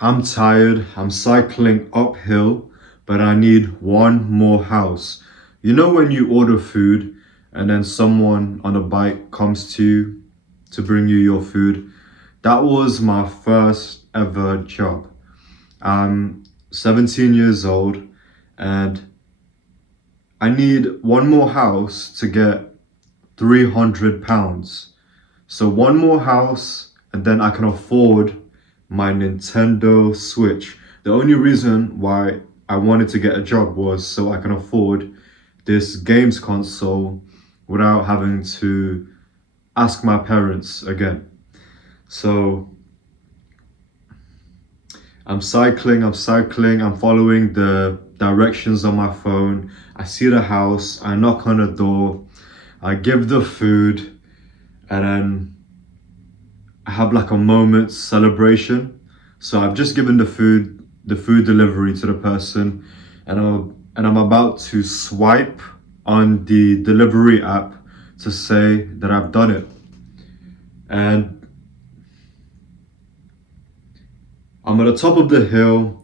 I'm tired, I'm cycling uphill, but I need one more house. You know when you order food and then someone on a bike comes to you to bring you your food? That was my first ever job. I'm 17 years old and I need one more house to get £300. So one more house, and then I can afford my Nintendo Switch. The only reason why I wanted to get a job was so I can afford this games console without having to ask my parents again. So I'm following the directions on my phone. I see the house, I knock on the door, I give the food, and then I have like a moment's celebration. So I've just given the food delivery to the person, and I'm about to swipe on the delivery app to say that I've done it. And I'm at the top of the hill.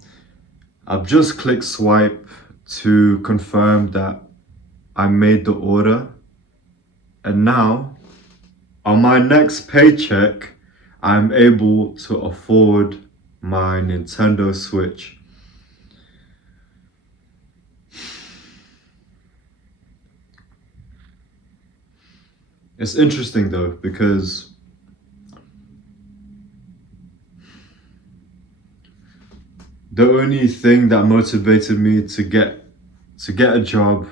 I've just clicked swipe to confirm that I made the order. And now, on my next paycheck, I'm able to afford my Nintendo Switch. It's interesting though, because the only thing that motivated me to get a job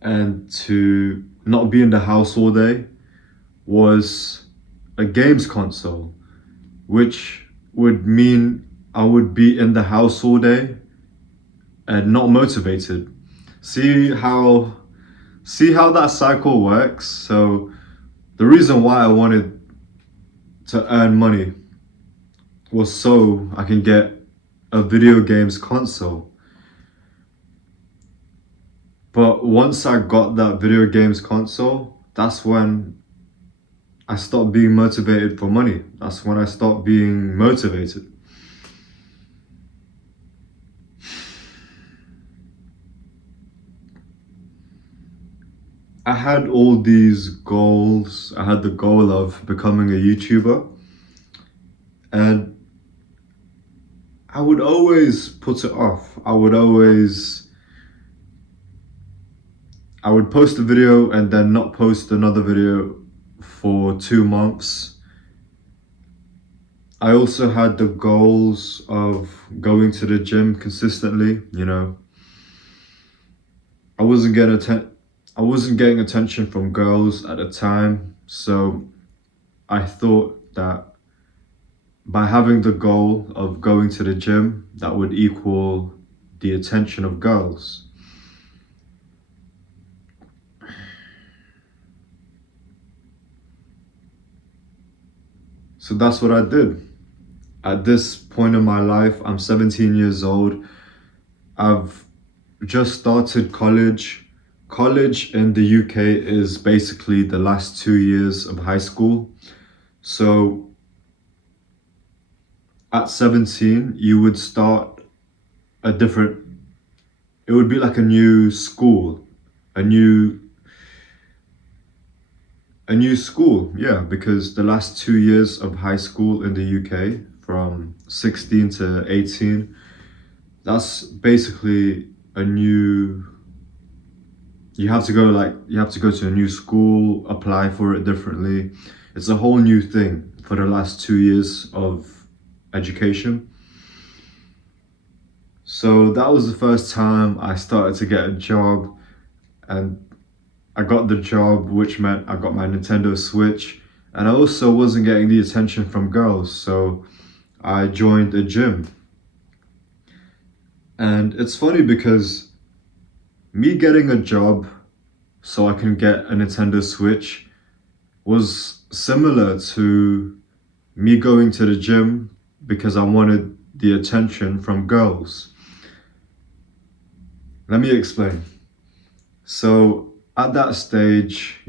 and to not be in the house all day was a games console, which would mean I would be in the house all day and not motivated. See how see how that cycle works? So the reason why I wanted to earn money was so I can get a video games console. But once I got that video games console, that's when I stopped being motivated for money. That's when I stopped being motivated. I had all these goals. I had the goal of becoming a YouTuber, and I would always put it off. I would post a video and then not post another video for 2 months. I also had the goals of going to the gym consistently. I wasn't getting I wasn't getting attention from girls at the time, so I thought that by having the goal of going to the gym, that would equal the attention of girls. So that's what I did. At this point in my life, I'm 17 years old. I've just started college. College in the UK is basically the last 2 years of high school. So at 17, you would start a different, it would be like a new school, a new a new school, yeah, because the last 2 years of high school in the UK, from 16 to 18, that's basically a new. You have to go to a new school, apply for it differently. It's a whole new thing for the last 2 years of education. So that was the first time I started to get a job, and I got the job, which meant I got my Nintendo Switch, and I also wasn't getting the attention from girls, so I joined a gym. And it's funny because me getting a job so I can get a Nintendo Switch was similar to me going to the gym because I wanted the attention from girls. Let me explain. So at that stage,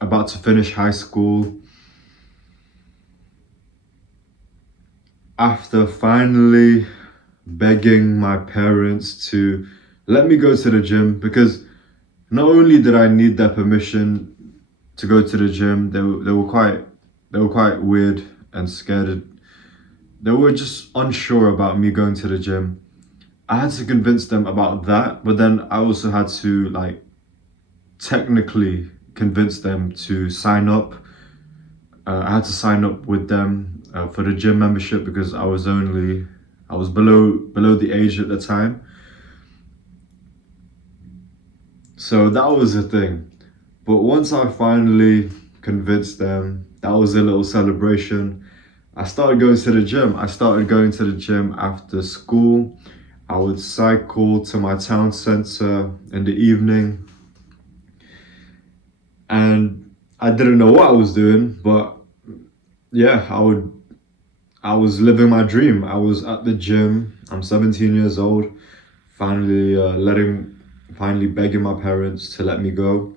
about to finish high school, after finally begging my parents to let me go to the gym, because not only did I need their permission to go to the gym, they were quite weird and scared. They were just unsure about me going to the gym. I had to convince them about that, but then I also had to like technically convince them to sign up. I had to sign up with them for the gym membership because I was below the age at the time. So that was the thing. But once I finally convinced them, that was a little celebration. I started going to the gym. I started going to the gym after school. I would cycle to my town center in the evening, and I didn't know what I was doing, but yeah, I was living my dream. I was at the gym. I'm 17 years old. Finally, finally begging my parents to let me go,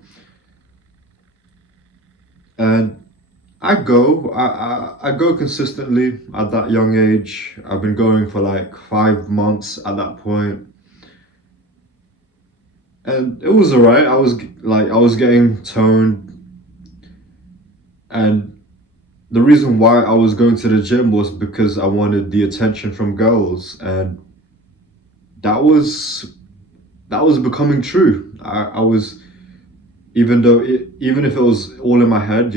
and I go consistently at that young age. I've been going for like 5 months at that point, and it was alright. I was getting toned, and the reason why I was going to the gym was because I wanted the attention from girls, and that was that was becoming true. I was, even if it was all in my head,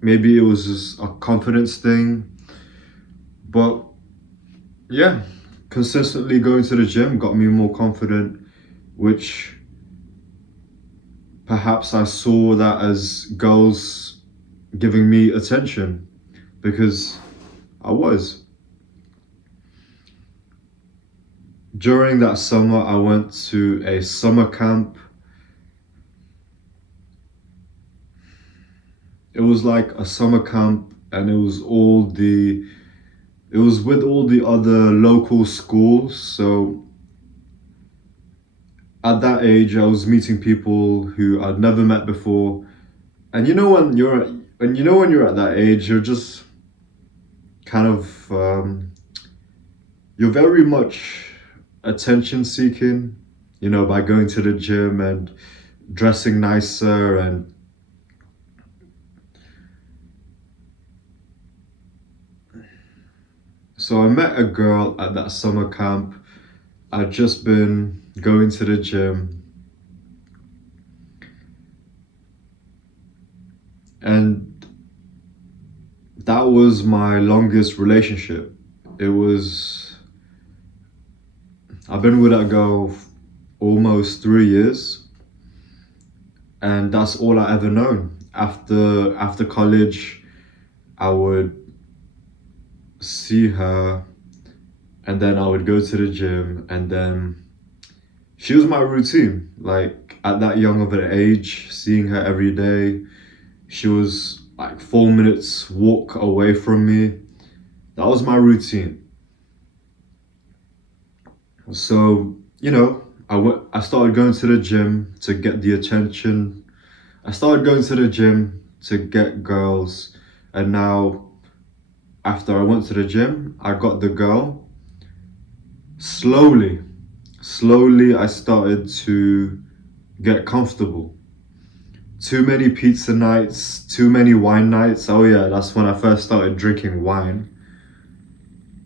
maybe it was just a confidence thing, but yeah, consistently going to the gym got me more confident, which perhaps I saw that as girls giving me attention, because I was. During that summer, I went to a summer camp. It was like a summer camp, and it was with all the other local schools. So at that age, I was meeting people who I'd never met before. And when you're at that age, you're just kind of you're very much attention seeking, by going to the gym and dressing nicer. And so I met a girl at that summer camp. I'd just been going to the gym, and that was my longest relationship. It was, I've been with that girl almost 3 years, and that's all I ever known. After college, I would see her, and then I would go to the gym, and then she was my routine. Like at that young of an age, seeing her every day, she was like 4 minutes walk away from me. That was my routine. So, I started going to the gym to get the attention. I started going to the gym to get girls, and now after I went to the gym, I got the girl. Slowly, slowly I started to get comfortable. Too many pizza nights, too many wine nights. Oh yeah, that's when I first started drinking wine.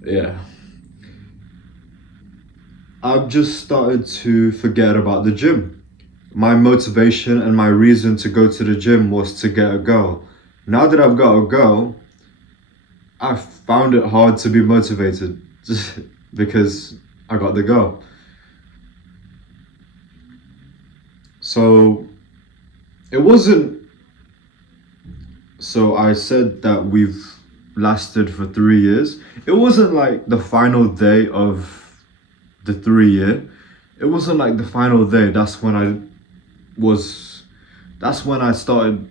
Yeah. I've just started to forget about the gym. My motivation and my reason to go to the gym was to get a girl. Now that I've got a girl, I found it hard to be motivated just because I got the girl. So it wasn't, so I said that we've lasted for 3 years. It wasn't like the final day of the 3 year. It wasn't like the final day. Was, that's when I started.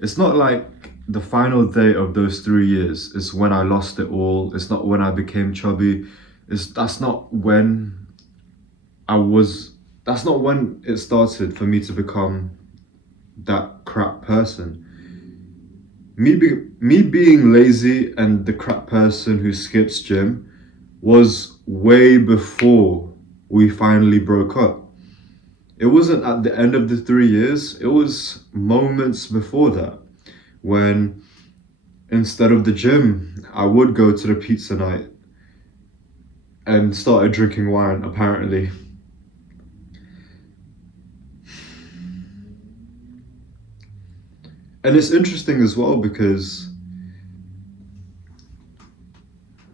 It's not like the final day of those 3 years. It's when I lost it all. It's not when I became chubby. That's not when I was, that's not when it started for me to become that crap person. Me being lazy and the crap person who skips gym was way before we finally broke up. It wasn't at the end of the 3 years, it was moments before that when instead of the gym, I would go to the pizza night and started drinking wine, apparently. And it's interesting as well because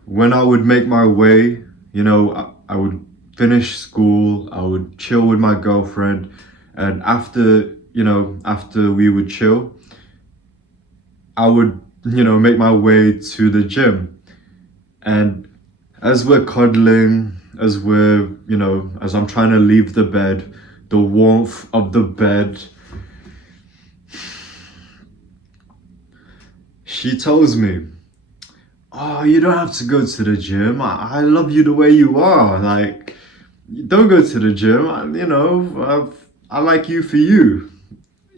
when I would make my way, I would finish school, I would chill with my girlfriend, and after we would chill, I would, make my way to the gym. And as we're cuddling, as I'm trying to leave the bed, the warmth of the bed, she tells me, "Oh, you don't have to go to the gym. I love you the way you are. Like, don't go to the gym. I like you for you.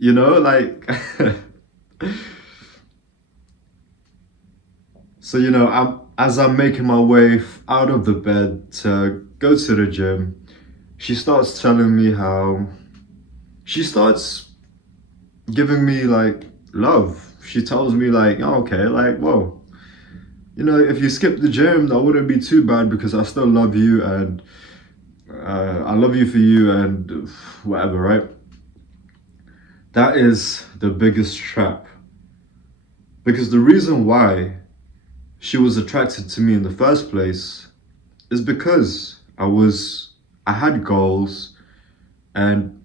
Like." So as I'm making my way out of the bed to go to the gym, she starts telling me how she starts giving me like love. She tells me like, "Oh, okay, like, whoa, if you skip the gym, that wouldn't be too bad because I still love you and I love you for you and whatever, right?" That is the biggest trap because the reason why she was attracted to me in the first place is because I had goals and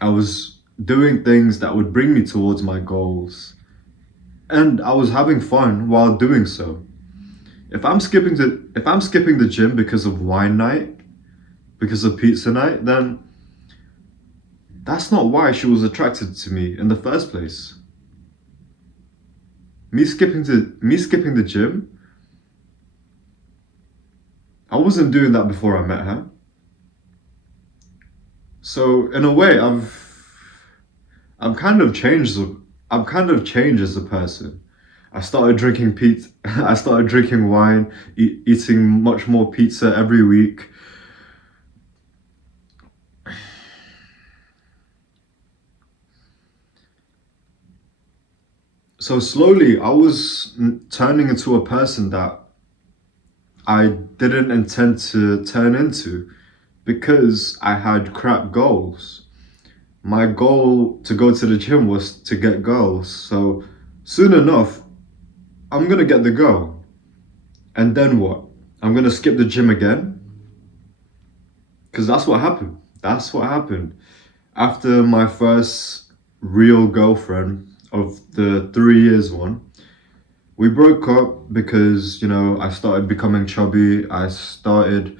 I was doing things that would bring me towards my goals and I was having fun while doing so. If I'm skipping the gym because of wine night, because of pizza night, then that's not why she was attracted to me in the first place. Me skipping the gym, I wasn't doing that before I met her. So in a way, I've kind of changed. I've kind of changed as a person. I started drinking pizza. I started drinking wine, eating much more pizza every week. So slowly, I was turning into a person that I didn't intend to turn into because I had crap goals. My goal to go to the gym was to get girls. So soon enough, I'm gonna get the girl. And then what? I'm gonna skip the gym again? Because that's what happened. That's what happened. After my first real girlfriend of the 3 years one, we broke up because, I started becoming chubby. I started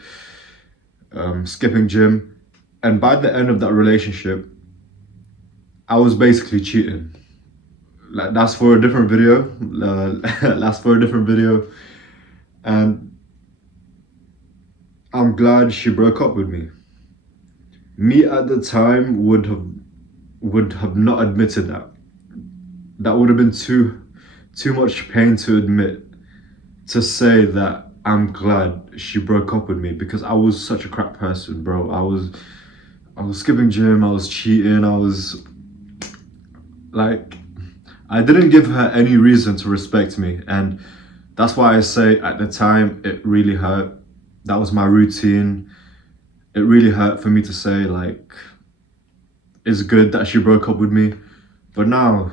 skipping gym. And by the end of that relationship, I was basically cheating. Like, that's for a different video. That's for a different video. And I'm glad she broke up with me. Me at the time would have not admitted that. That would have been too much pain to admit, to say that I'm glad she broke up with me because I was such a crap person, bro. I was skipping gym, I was cheating, I was like, I didn't give her any reason to respect me, and that's why I say at the time it really hurt. That was my routine. It really hurt for me to say like it's good that she broke up with me. But now,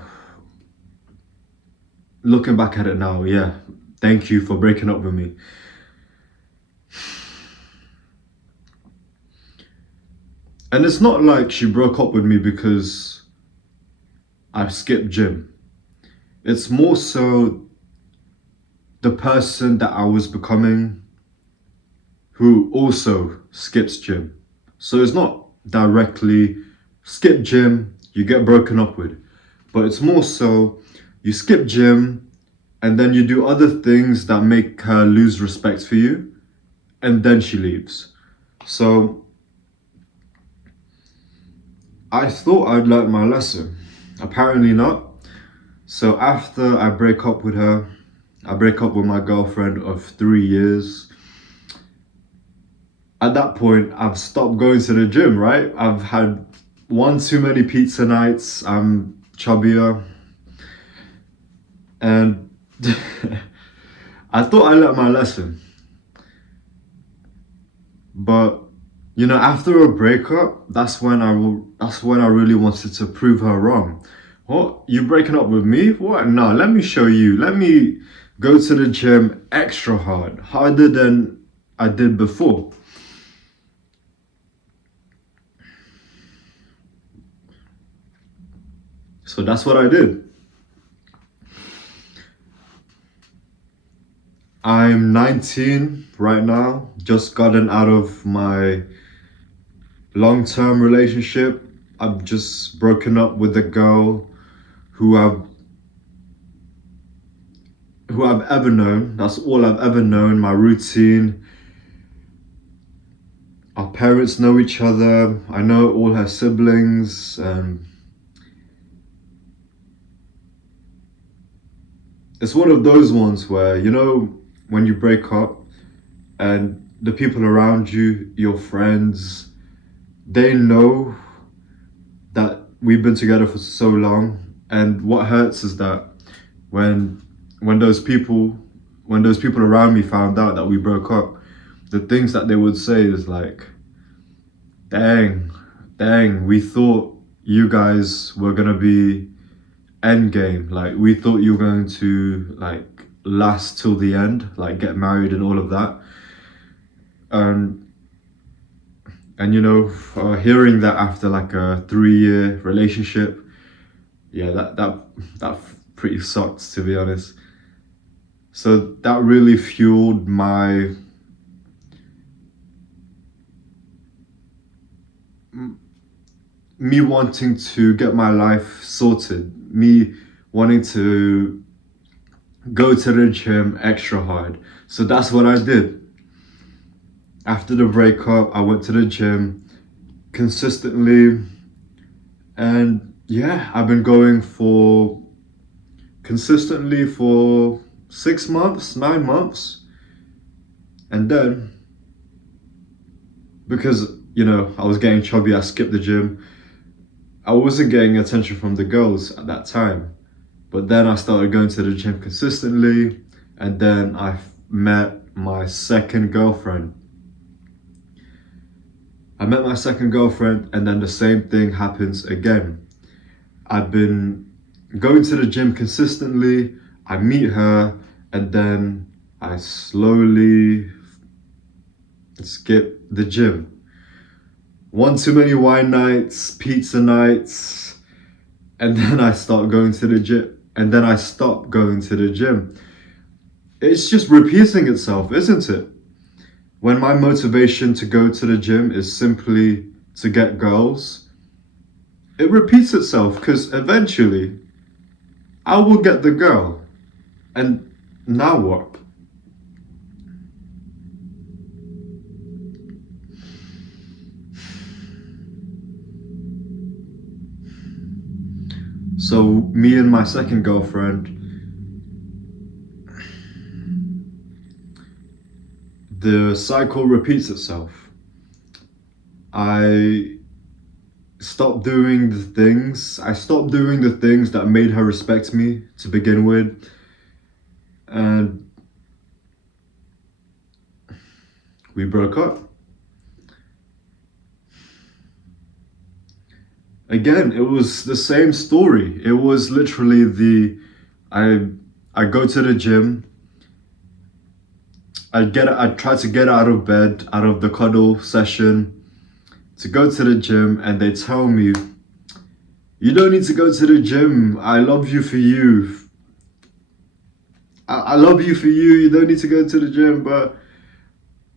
looking back at it now, yeah, thank you for breaking up with me. And it's not like she broke up with me because I skipped gym. It's more so the person that I was becoming who also skips gym. So it's not directly skip gym, you get broken up with. But it's more so you skip gym and then you do other things that make her lose respect for you and then she leaves. So I thought I'd learnt my lesson. Apparently not. So after I break up with her, I break up with my girlfriend of 3 years. At that point, I've stopped going to the gym, right? I've had one too many pizza nights. I'm chubbier. And I thought I learned my lesson. But after a breakup, that's when I really wanted to prove her wrong. What? You breaking up with me? What? No, let me show you. Let me go to the gym extra hard, harder than I did before. So that's what I did. I'm 19 right now, just gotten out of my long-term relationship. I've just broken up with a girl who I've who I've ever known. That's all I've ever known. My routine. Our parents know each other. I know all her siblings. It's one of those ones where, when you break up and the people around you, your friends, they know that we've been together for so long. And what hurts is that when when those people when those people around me found out that we broke up, the things that they would say is like, dang, dang, we thought you guys were gonna be end game. Like we thought you were going to like last till the end, like get married and all of that. And hearing that after like a 3 year relationship, yeah, that pretty sucked, to be honest. So that really fueled me wanting to get my life sorted, me wanting to go to the gym extra hard. So that's what I did. After the breakup, I went to the gym consistently, and yeah, I've been going for consistently for 6 months, 9 months. And then, because I was getting chubby, I skipped the gym. I wasn't getting attention from the girls at that time. But then I started going to the gym consistently, and then I met my second girlfriend. And then the same thing happens again. I've been going to the gym consistently, I meet her, and then I slowly skip the gym. One too many wine nights, pizza nights, and then I start going to the gym. And then I stop going to the gym. It's just repeating itself, isn't it? When my motivation to go to the gym is simply to get girls, it repeats itself because eventually I will get the girl. And now what? So, me and my second girlfriend, the cycle repeats itself. I I stopped doing the things that made her respect me to begin with. And we broke up. Again, it was the same story. It was literally I I go to the gym. I try to get out of bed, out of the cuddle session, to go to the gym, and they tell me, "You don't need to go to the gym. I love you for you. I love you for you. You don't need to go to the gym." But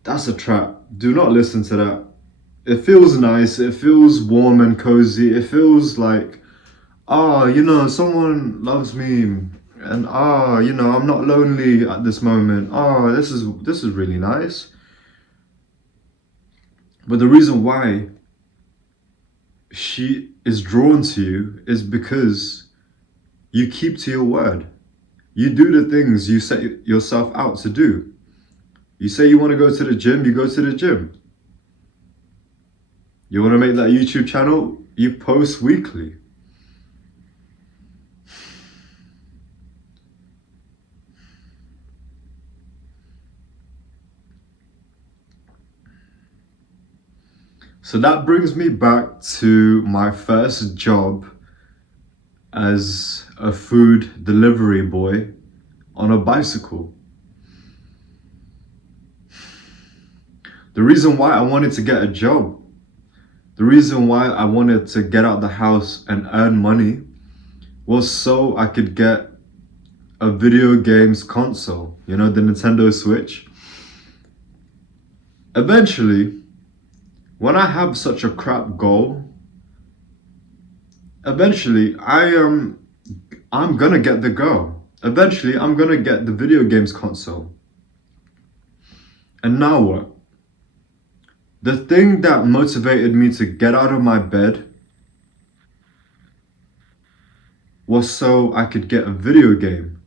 that's a trap. Do not listen to that. It feels nice. It feels warm and cozy. It feels like, someone loves me, and I'm not lonely at this moment. This is really nice. But the reason why she is drawn to you is because you keep to your word. You do the things you set yourself out to do. You say you want to go to the gym, you go to the gym. You want to make that YouTube channel, you post weekly. So that brings me back to my first job as a food delivery boy on a bicycle. The reason why I wanted to get a job, the reason why I wanted to get out the house and earn money was so I could get a video games console, the Nintendo Switch. Eventually, when I have such a crap goal, eventually I'm gonna get the goal. Eventually I'm gonna get the video games console. And now what? The thing that motivated me to get out of my bed was so I could get a video game.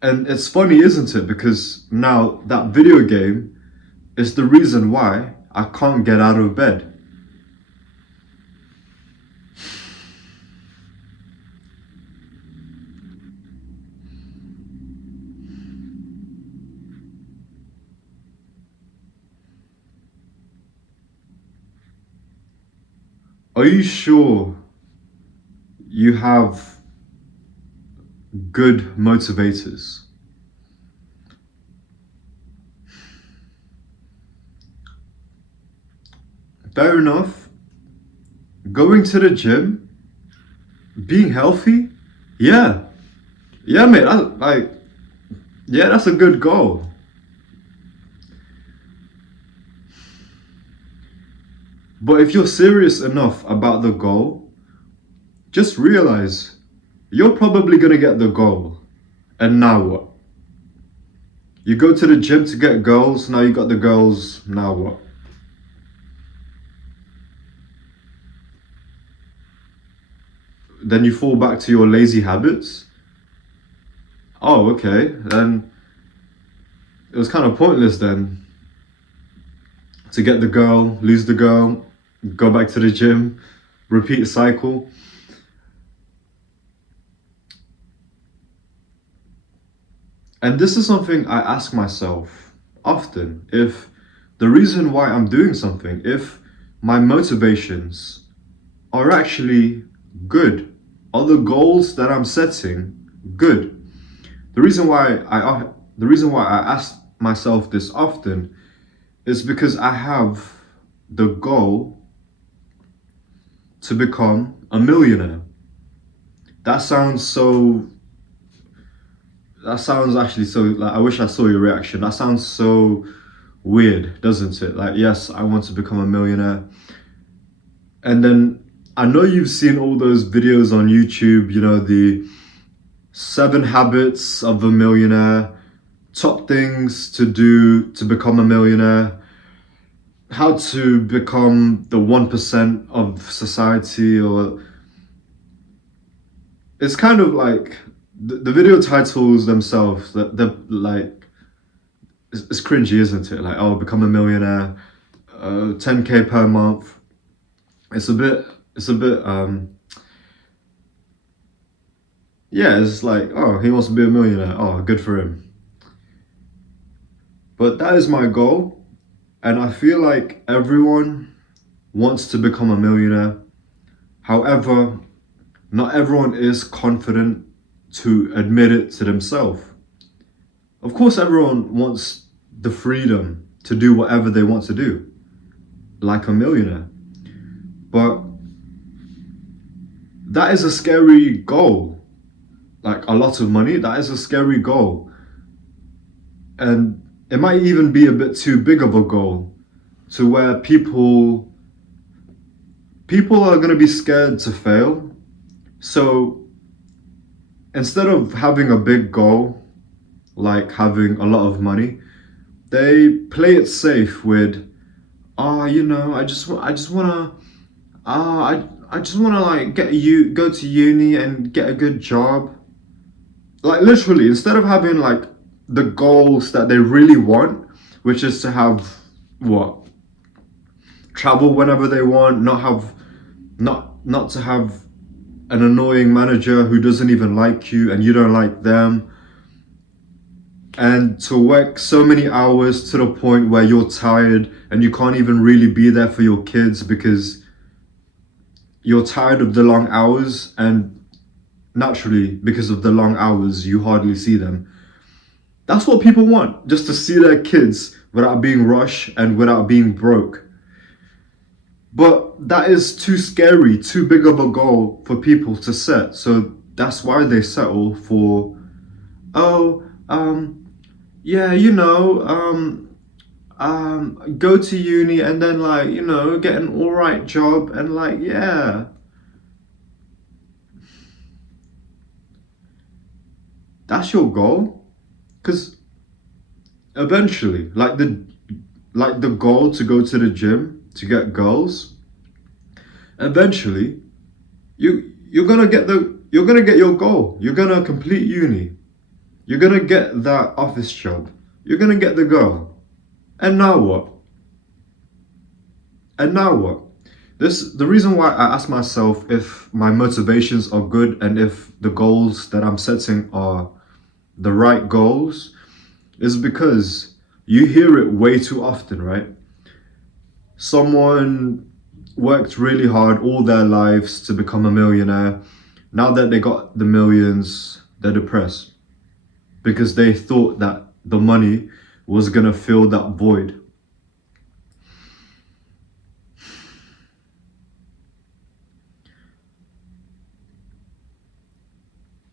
And it's funny, isn't it? Because now that video game is the reason why I can't get out of bed. Are you sure you have good motivators? Fair enough. Going to the gym, being healthy, yeah, mate. That's a good goal. But if you're serious enough about the goal, just realize you're probably gonna get the goal. And now what? You go to the gym to get goals, now you got the goals, now what? Then you fall back to your lazy habits? Oh, okay, then it was kind of pointless then to get the girl, lose the girl, go back to the gym, repeat cycle. And this is something I ask myself often. If the reason why I'm doing something, if my motivations are actually good, are the goals that I'm setting good? The reason why I ask myself this often is because I have the goal to become a millionaire. That sounds actually so, like, I wish I saw your reaction. That sounds so weird, doesn't it? Like, yes, I want to become a millionaire. And then I know you've seen all those videos on YouTube, the 7 habits of a millionaire, top things to do to become a millionaire, how to become the 1% of society, or it's kind of like the video titles themselves, they're like, it's cringy, isn't it? Like, oh, become a millionaire, 10K per month. It's a bit yeah, it's like, oh, he wants to be a millionaire, oh, good for him. But that is my goal, and I feel like everyone wants to become a millionaire. However, not everyone is confident to admit it to themselves. Of course, everyone wants the freedom to do whatever they want to do, like a millionaire. But that is a scary goal. Like a lot of money, that is a scary goal. And it might even be a bit too big of a goal to where people are going to be scared to fail. So instead of having a big goal, like having a lot of money, they play it safe with, I I just want to like go to uni and get a good job. Like literally, instead of having like the goals that they really want, which is to have what travel whenever they want, not to have an annoying manager who doesn't even like you and you don't like them, and to work so many hours to the point where you're tired and you can't even really be there for your kids because you're tired of the long hours, and naturally because of the long hours you hardly see them. That's what people want, just to see their kids without being rushed and without being broke. But that is too scary, too big of a goal for people to set. So that's why they settle for, oh, yeah, go to uni and then like, get an all right job and like, yeah. That's your goal? Because eventually, like the goal to go to the gym to get girls, eventually you're gonna get your goal. You're gonna complete uni. You're gonna get that office job. You're gonna get the girl. And now what? And now what? The reason why I ask myself if my motivations are good and if the goals that I'm setting are the right goals is because you hear it way too often, right? Someone worked really hard all their lives to become a millionaire. Now that they got the millions, they're depressed because they thought that the money was gonna fill that void.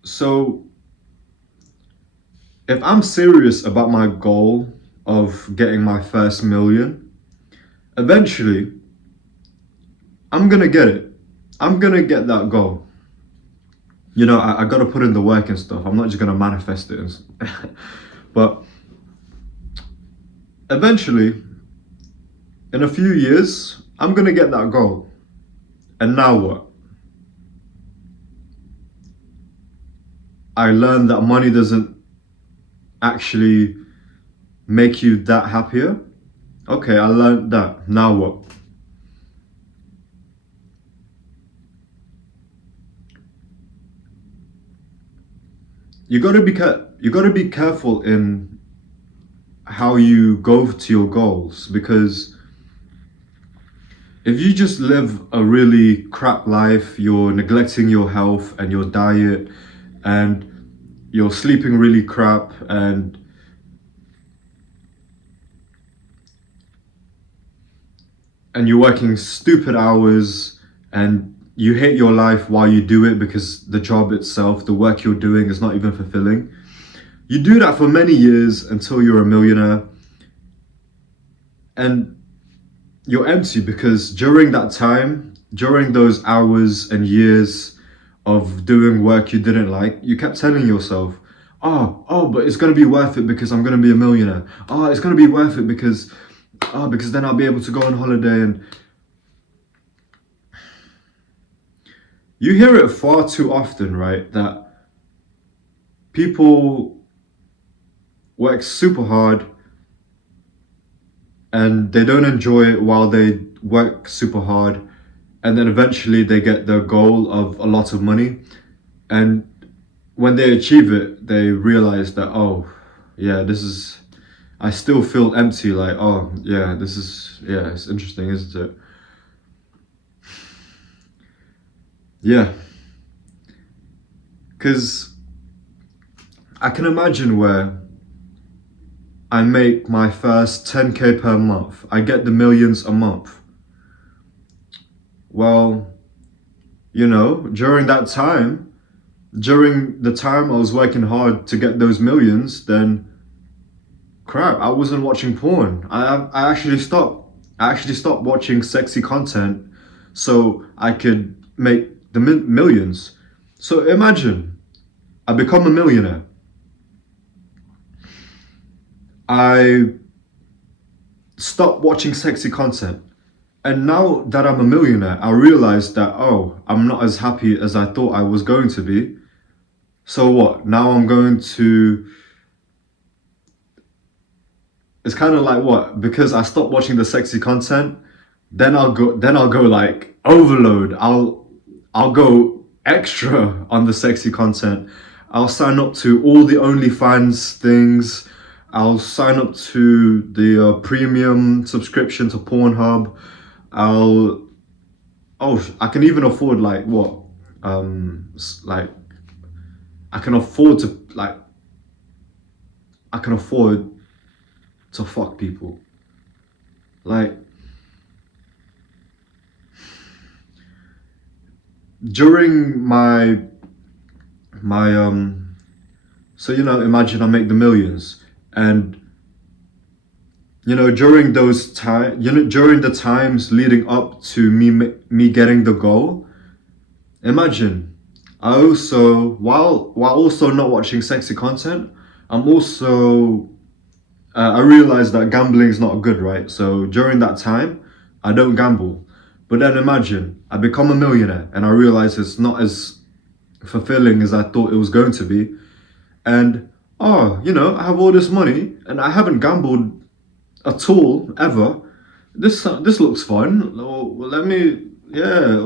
So, if I'm serious about my goal of getting my first million, eventually I'm gonna get it. I'm gonna get that goal. I gotta put in the work and stuff. I'm not just gonna manifest it. But eventually, in a few years, I'm gonna get that goal. And now what? I learned that money doesn't actually make you that happier. Okay, I learned that. Now what? You gotta be careful in how you go to your goals, because if you just live a really crap life, you're neglecting your health and your diet, and you're sleeping really crap, and you're working stupid hours, and you hate your life while you do it because the job itself, the work you're doing is not even fulfilling. You do that for many years until you're a millionaire, and you're empty because during that time, during those hours and years of doing work you didn't like, you kept telling yourself, oh, but it's gonna be worth it because I'm gonna be a millionaire. Oh, it's gonna be worth it because then I'll be able to go on holiday. And you hear it far too often, right? That people work super hard and they don't enjoy it while they work super hard, and then eventually they get their goal of a lot of money, and when they achieve it they realize that, oh yeah, this is, I still feel empty. Like, oh yeah, this is, yeah, it's interesting, isn't it? Yeah, because I can imagine where I make my first 10K per month, I get the millions a month. Well, during that time, during the time I was working hard to get those millions, then crap, I wasn't watching porn. I actually stopped. I actually stopped watching sexy content so I could make the millions. So imagine, I become a millionaire. I stop watching sexy content. And now that I'm a millionaire, I realized that, oh, I'm not as happy as I thought I was going to be. So what? Now I'm going to. It's kind of like what? Because I stopped watching the sexy content, then I'll go like overload. I'll go extra on the sexy content. I'll sign up to all the OnlyFans things. I'll sign up to the premium subscription to Pornhub. I'll I can even afford like what like I can afford to like I can afford to fuck people. Like during my so imagine I make the millions, and during those time during the times leading up to me getting the goal, imagine I also while also not watching sexy content, I'm also I realized that gambling is not good, right? So during that time, I don't gamble. But then imagine I become a millionaire and I realize it's not as fulfilling as I thought it was going to be. And I have all this money and I haven't gambled at all ever. This looks fun. Oh, well, let me yeah.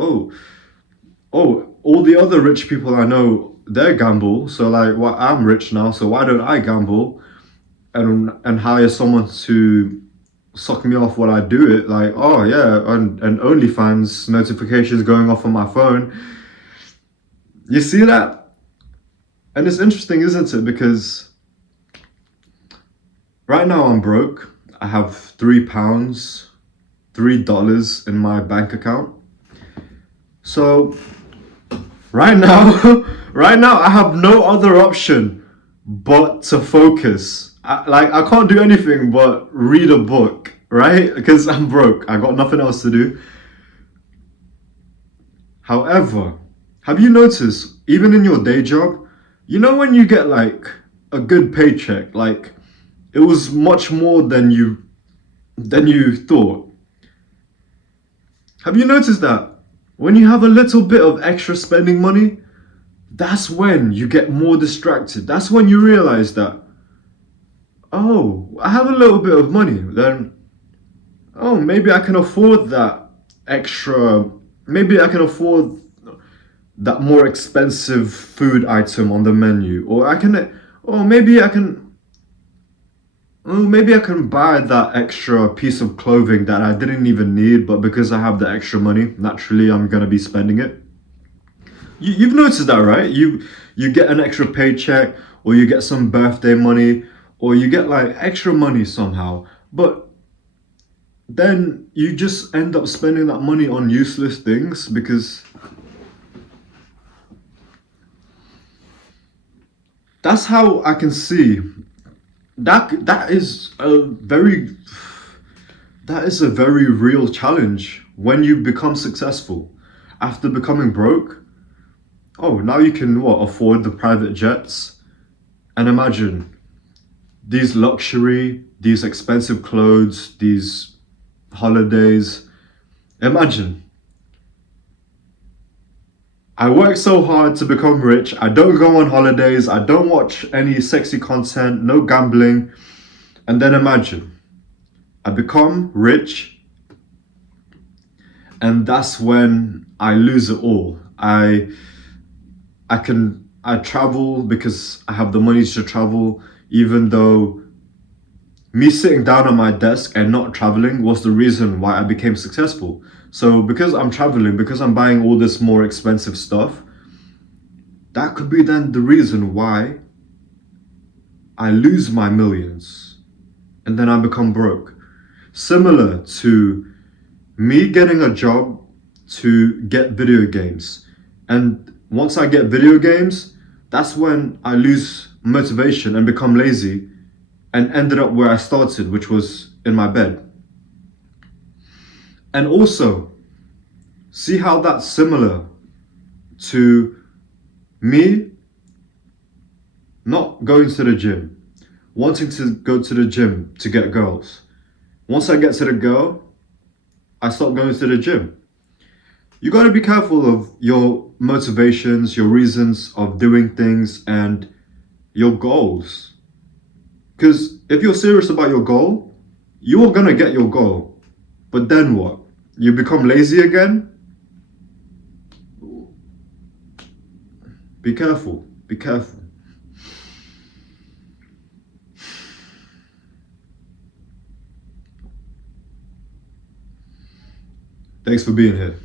All the other rich people I know, they gamble. So like, well, I'm rich now, so why don't I gamble and hire someone to suck me off while I do it? Like, oh yeah, and OnlyFans notifications going off on my phone. You see that? And it's interesting, isn't it? Because right now I'm broke. I have £3, $3 in my bank account. So right now, right now I have no other option but to focus. I can't do anything but read a book, right? Because I'm broke. I got nothing else to do. However, have you noticed, even in your day job, when you get like a good paycheck, like it was much more than you thought. Have you noticed that when you have a little bit of extra spending money, that's when you get more distracted. That's when you realize that, oh, I have a little bit of money. Then, oh, maybe I can afford that extra. Maybe I can afford that more expensive food item on the menu, or maybe I can buy that extra piece of clothing that I didn't even need, but because I have the extra money, naturally I'm gonna be spending it. You've noticed that, right? You get an extra paycheck, or you get some birthday money, or you get like extra money somehow, but then you just end up spending that money on useless things because that's how I can see that is a very real challenge when you become successful after becoming broke. Oh, now you can afford the private jets, and imagine these expensive clothes, these holidays. Imagine I work so hard to become rich. I don't go on holidays. I don't watch any sexy content, no gambling. And then imagine I become rich, and that's when I lose it all. I travel because I have the money to travel, even though me sitting down at my desk and not traveling was the reason why I became successful. So because I'm traveling, because I'm buying all this more expensive stuff, that could be then the reason why I lose my millions and then I become broke. Similar to me getting a job to get video games. And once I get video games, that's when I lose motivation and become lazy and ended up where I started, which was in my bed. And also, see how that's similar to me not going to the gym, wanting to go to the gym to get girls. Once I get to the girl, I stopped going to the gym. You got to be careful of your motivations, your reasons of doing things, and your goals. Because if you're serious about your goal, you are gonna get your goal. But then what? You become lazy again? Be careful. Be careful. Thanks for being here.